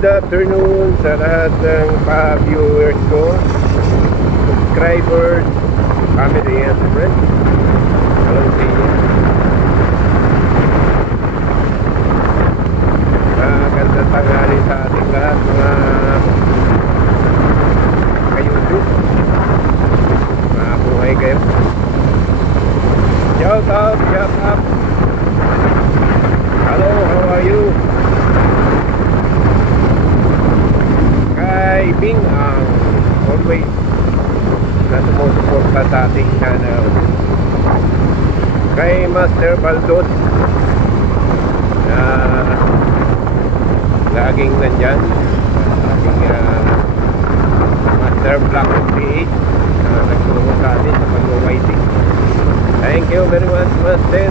Good afternoon sa lahat ng pa-viewers ko, subscribers, family and friends. Hello sa inyo. Magandang tanghali sa ating lahat mga ka-YouTube. Mabuhay kayo. Shout out, shout out. Hello, how are you? Kay Bing ang always na sumusuporta sa ating channel. Kay Master Baldos na laging nandyan, ating Master Black PH na nagtulong sa atin sa pag-writing. Thank you very much, Master.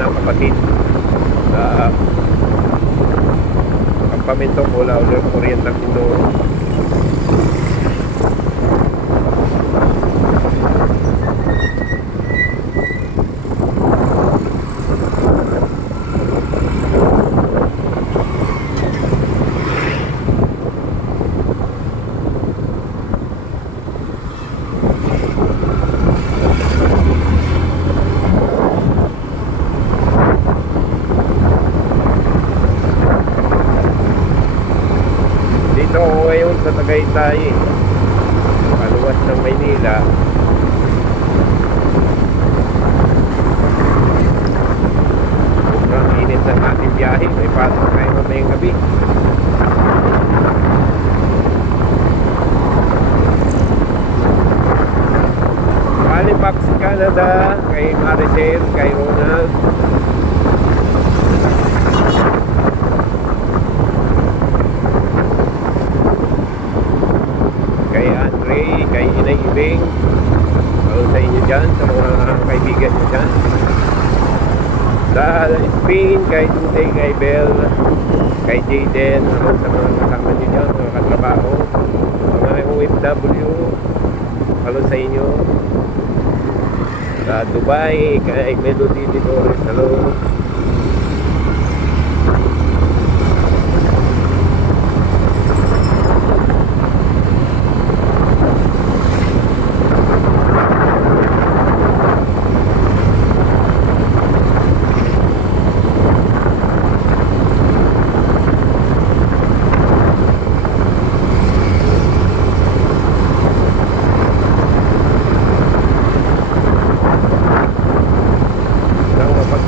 Kapatid sa Campamento mula Oriental Mindoro. Sa Tagaytay, paluwas ng Maynila. Sobrang init ng ating biyahe. May pasok tayo mamayang gabi. Halifax, Canada, kay Maricel, kay Ronald, kay Inay Ibing. Hello sa inyo dyan, sa mga kaibigan nyo dyan. Sa Spain, kay Tuntay, kay Bel, kay Jayden. Hello sa mga kasama nyo dyan, mga katrabaho, mga OFW. Hello sa inyo. Sa Dubai, kay Melody Didores. Hello.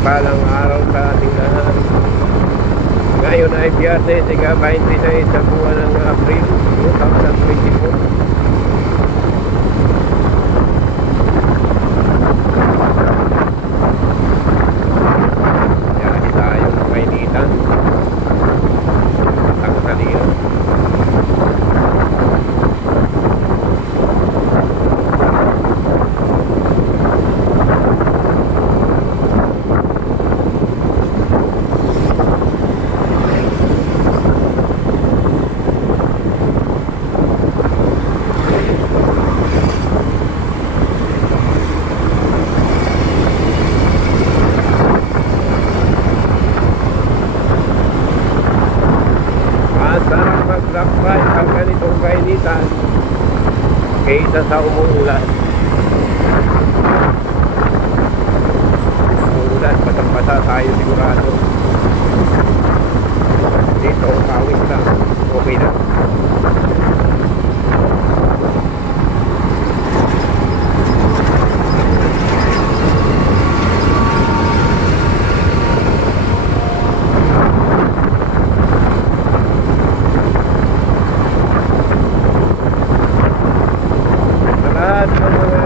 Palang araw sa ating lahat. Ngayon ay Biyernes, ika-26 sa buwan ng April 2024. Biyahe tayo ng Maynila. Tanghalian. Maglakbay ang ganitong kainitan kaysa sa umuulan. Umuulan, patang-pata tayo sigurado. Dito, pawis lang. Okay na. lahat ng mga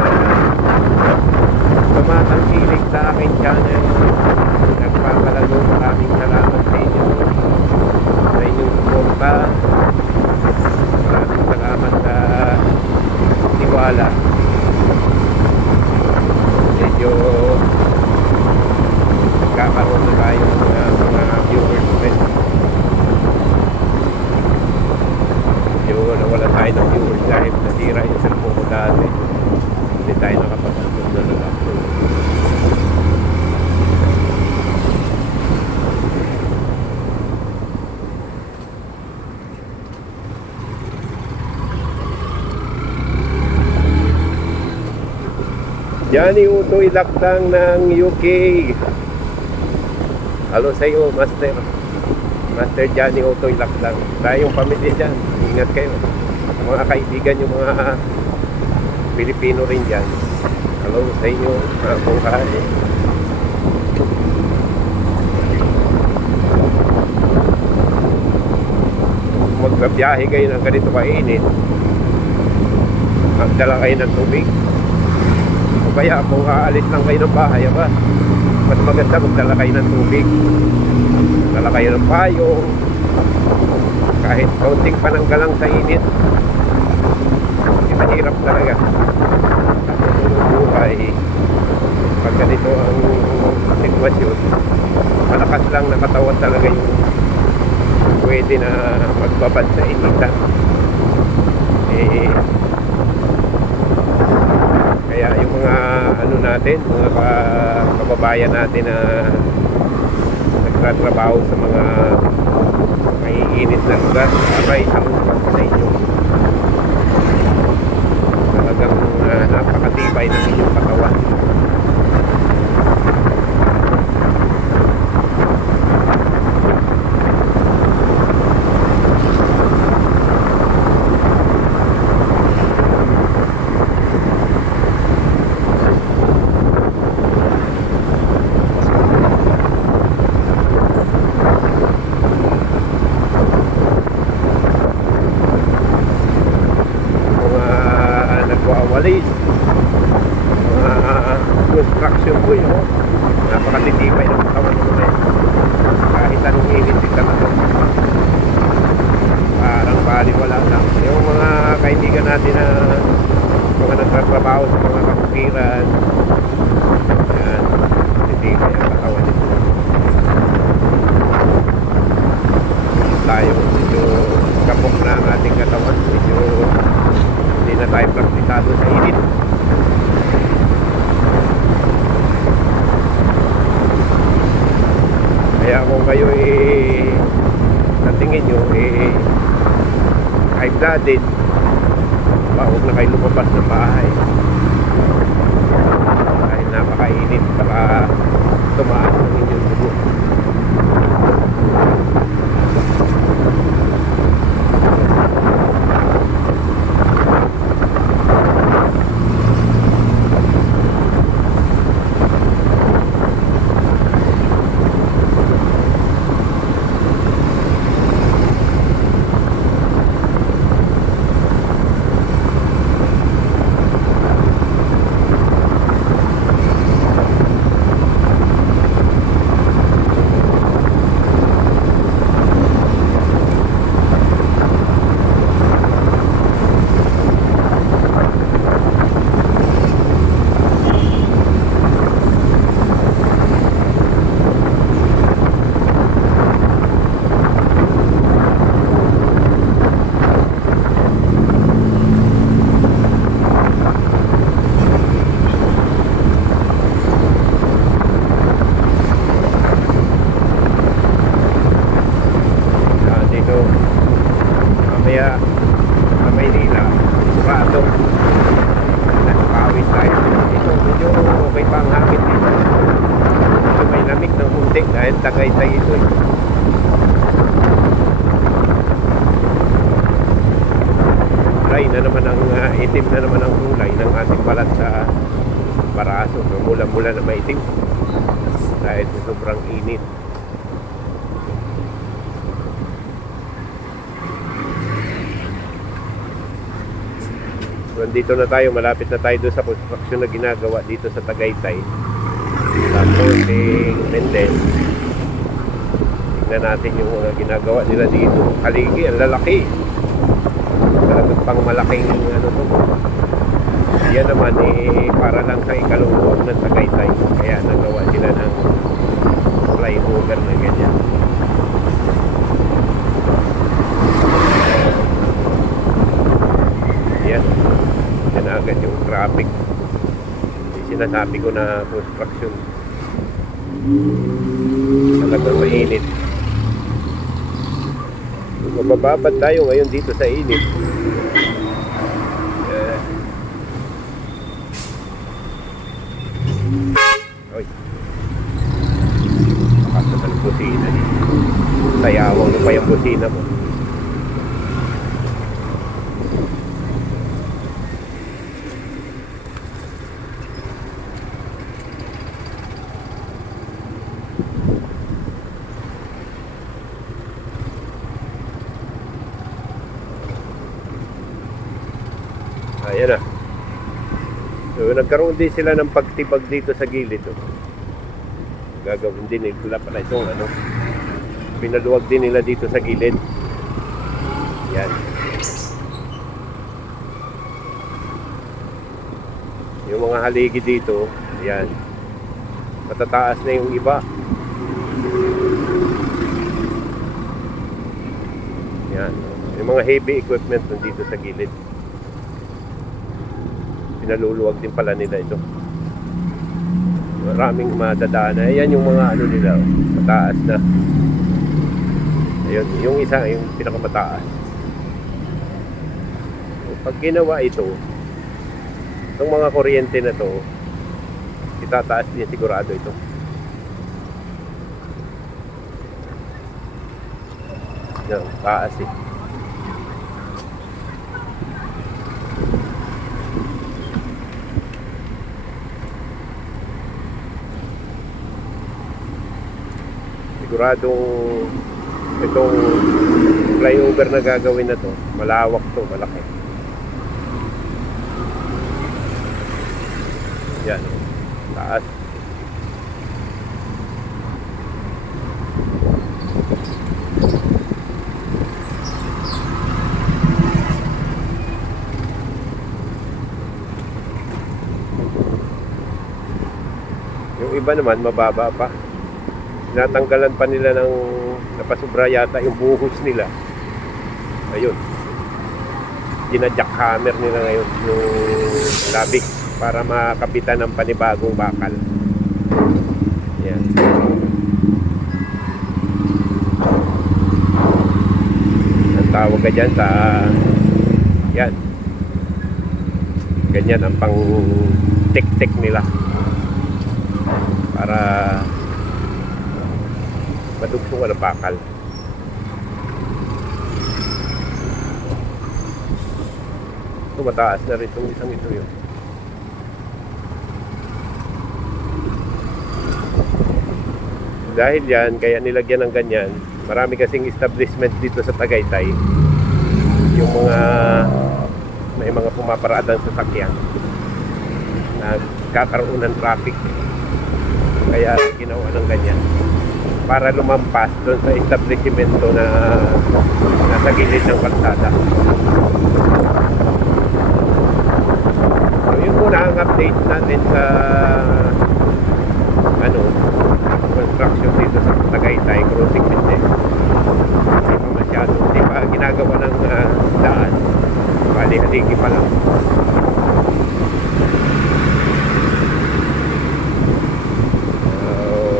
bahala. Medyo nagkakaroon na tayo ng mga viewers ulit. Medyo nawala tayo ng viewers dahil nasira yung cellphone ko dati. Hindi tayo nakapag-upload na nag-upload. Johnny Utoy Lakdang ng UK. Hello sa iyo, Master. Master Johnny Utoy Lakdang. Tayong pamilya dyan. Ingat kayo. Mga kaibigan, yung mga Pilipino rin dyan. Hello sa inyo, mga buhay. Magbabiyahe kayo ng ganito kainit. Magdala kayo ng tubig. Kaya kung aalis lang kayo ng bahay, mas maganda magdala kayo ng tubig, dala kayo ng payong, kahit kaunting pananggalang sa init. Mahirap talaga ang buhay pag ganito ang sitwasyon. Malakas lang na katawan talaga yung pwede na magbabad sa initan. Kaya yung mga ano natin, mga kababayan natin na nagtatrabaho sa mga maiinit na lugar, aray, salubat sa inyo. Talagang napakatibay ng inyong katawan. Walis construction po yun, napakatitibay ng katawan mo kahit anong init din talaga, parang baliwala lang. Yung mga kaibigan natin na mga nagtatrabaho sa mga kapukiran, yan, titibay ang katawan nito. Tayo medyo kapok na ang ating katawan, medyo hindi na tayo praktisado sa init. Kaya kung kayo sa tingin nyo high-blooded, huwag na kayo lumabas ng bahay dahil napakainit, baka tumaan ang inyong dugo. Mamaya sa Maynila, Prado, nakakawin tayo dito. Medyo okay pa ang hangin dito. Medyo may lamig ng kunti dahil Tagaytay ito Kulay na naman ang itim na naman ang kulay ng ating balat sa Paraso. Mula-mula na maitim dahil sobrang init. Nandito na tayo, malapit na tayo doon sa construction na ginagawa dito sa Tagaytay sa Porting Mendez. Tignan natin yung mga ginagawa nila dito. Haligi, ang lalaki. Talagang pang malaking ano to. Yan naman para lang sa ikaluluwag ng Tagaytay. Kaya nagawa sila ng flyover na ganyan. Yan. Yan na agad yung traffic. Sinasabi ko na construction. Talagang mainit. Mabababad tayo ngayon dito sa init. Oy. Pakasal ng busina. Sayawang mo pa yung busina mo. Ayan na. So, nagkaroon din sila ng pagtibag dito sa gilid. Oh. Gagawin din nila pala itong ano. Pinaluwag din nila dito sa gilid. Yan. Yung mga haligi dito, yan. Matataas na yung iba. Yan. Yung mga heavy equipment nandito sa gilid. Pinaluluwag din pala nila ito. Maraming madadaanan. Ayan yung mga ano nila, mataas na. Ayun, yung isa, yung pinakamataas. Pag ginawa ito, itong mga kuryente na to, itataas din sigurado ito. Yan, taas eh. Siguradong itong flyover na gagawin na to, malawak to, malaki. Yan, taas. Yung iba naman mababa pa. Natanggalan pa nila ng napasubra yata yung buhos nila. Ayun. Gina-jackhammer nila ngayon yung labik para makapitan ng panibagong bakal. Yan. Ang tawag ka dyan sa yan. Ganyan ang pang tek-tek nila para madugtong ang bakal. Ito mataas na rin itong isang ito yun. Dahil yan, kaya nilagyan ng ganyan. Marami kasing establishment dito sa Tagaytay. Yung mga may mga pumaparadang sasakyan nagkakaroon ng traffic. Kaya ginawa ng ganyan para lumampas doon sa establishmento na nasa gilid ng kalsada. So yun muna ang update natin sa ano, construction dito sa Tagaytay Crossing Business. Hindi pa masyado, hindi pa ginagawa ng daan. Bali-haligi pa lang.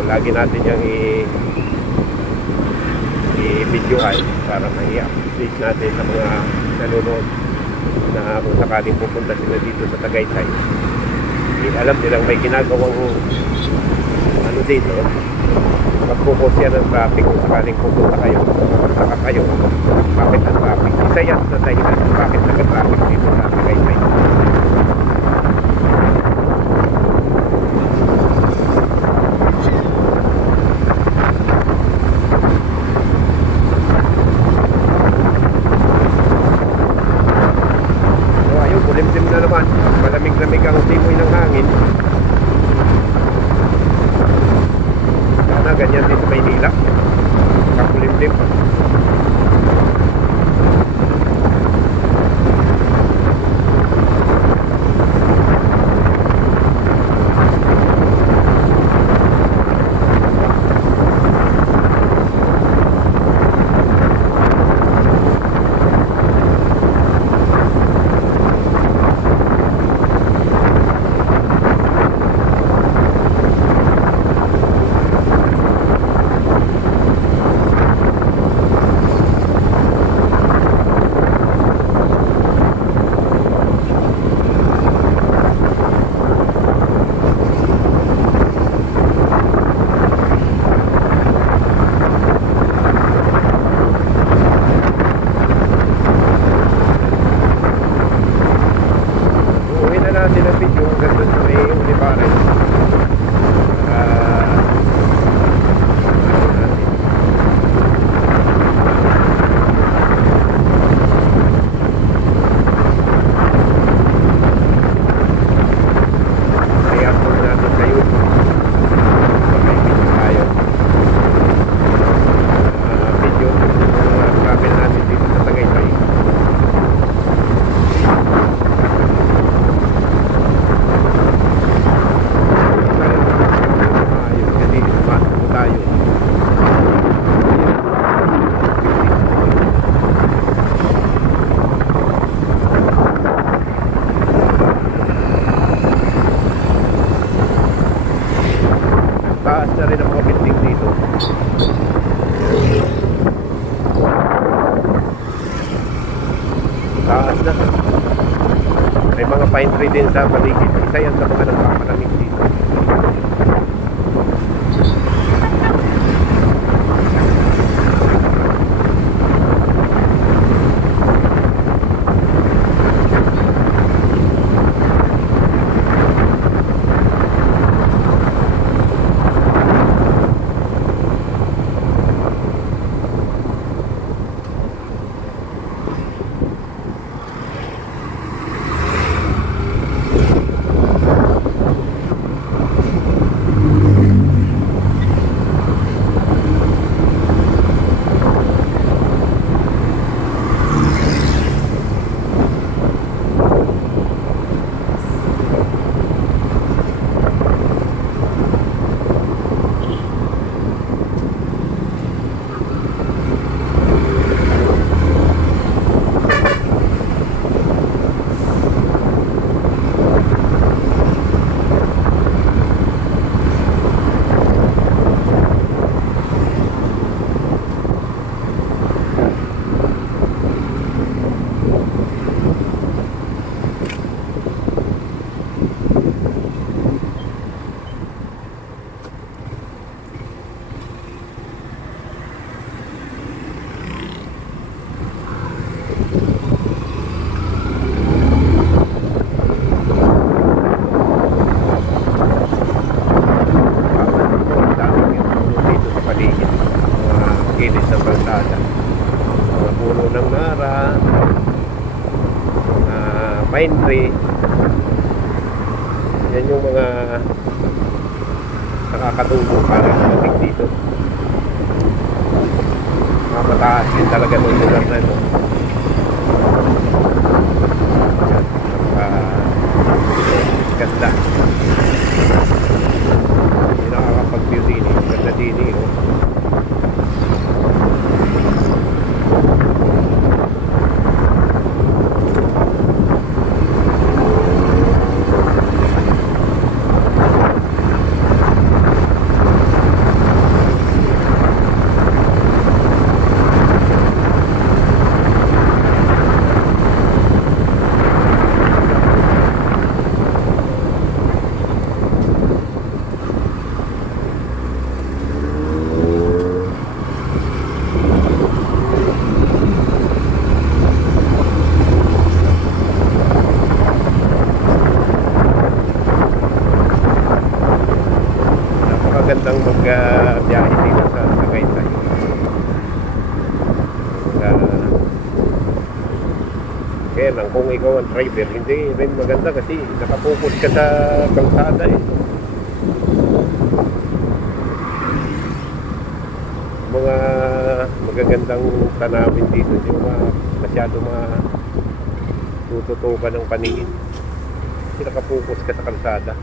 Lagi natin yung i-videohan para mai-update natin sa mga nanonood na kung sakaling pupunta sila dito sa Tagaytay. Alam nilang may ginagawang ano dito, magpupos yan ng traffic kung sakaling pupunta kayo, saka kayo, bakit ang traffic. Isa yan sa dahilan bakit nag-traffic dito sa Tagaytay. Kulimlim na naman, malamig-lamig ang simoy ng hangin. Sana ganyan din sa Maynila, kakulimlim. natin ang video hanggang doon sa may Ulipares. I-upload natin sa YouTube. May video tayo. Video travel natin dito sa Tagaytay. Kasi pasok po tayo. Taas na rin ang mga building dito. Taas na. May mga pine tree din sa paligid. Isa yan sa mga nagpapalamig dito. Kilis ng kalsada, mga puno ng nara, mga pine tree. Yan yung mga nakakatulong para matik dito. Mga mataas din talaga ng lugar na ito. Ganda. Hindi nakakapag-view din eh. Ganda din eh. Magandang mag-biyahe dito sa Tagaytay. Kaya lang kung ikaw ang driver, hindi rin maganda kasi nakapokus ka sa kalsada eh. Mga magagandang tanawin dito, hindi mo masyado matututukan ng paningin. Kasi nakapokus ka sa kalsada.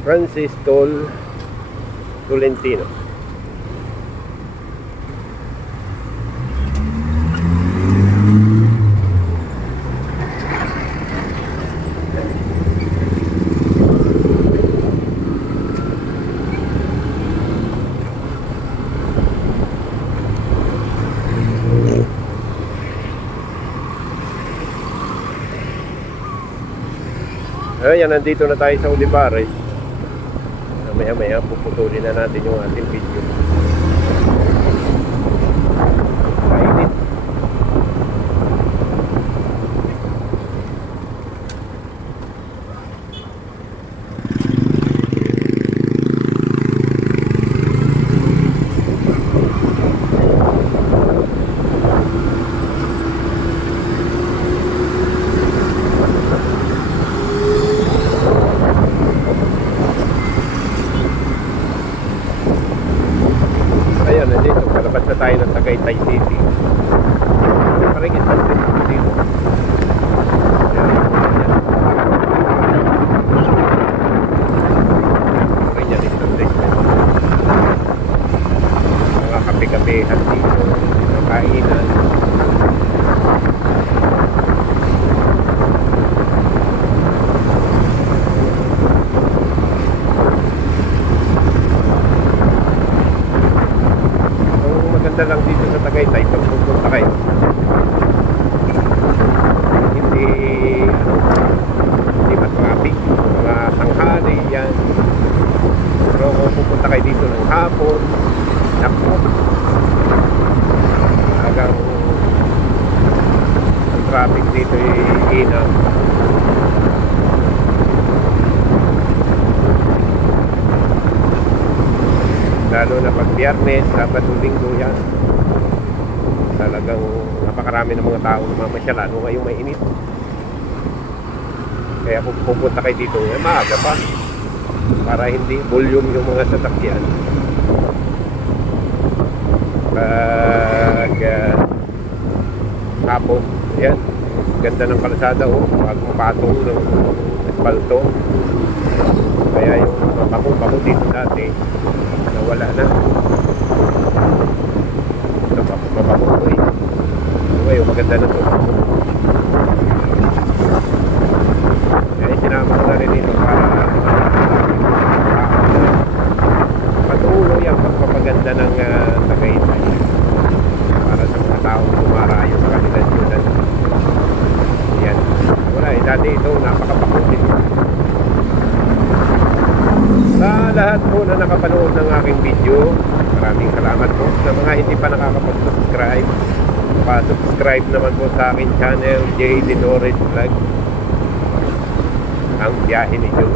Francis Tolentino. Ayan, nandito na tayo sa Olivares. Maya-maya puputulin na natin yung ating video. Kainit. Ayan, nandito, palabas na tayo ng Tagaytay City. Parang isang dito dito. Ayan, isang dito. Mga kape-kapehan dito, mga kainan. Lang dito sa Tagaytay pag pupunta kayo, hindi mas traffic, mga tanghali yan. Pero kung pupunta kayo dito ng hapon, naku, talagang ang traffic dito ay inam. Lalo na pag Biyernes, Sabado, Linggo yan. Talagang napakarami ng mga tao na mamasyal, lalo ngayong mainit. Kaya kung pupunta kayo dito, maaga pa para hindi volume yung mga sasakyan. Pag hapon, yan, ganda ng kalsada, pag mapatong ng espalto. Kaya yung mapaku-paku dito dati nawala na. Mapapukoy. Ngayon maganda na ito. Kaya sinama ko na rin ito para patuloy ang pagpapaganda ng Tagaytay para sa mga taong dumarayo sa kanilang siyudad. Yan. Wala dati ito napakapakuti. Sa lahat po na nakapanood ng aking video, maraming salamat po. Sa mga hindi pa nakakapag-subscribe, pa-subscribe naman po sa aking channel, J. Didores Vlog, ang biyahe ni Joe.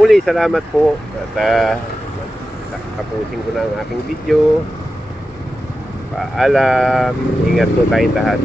Muli, salamat po. At tapusin ko na ang aking video. Paalam. Ingat po tayong lahat.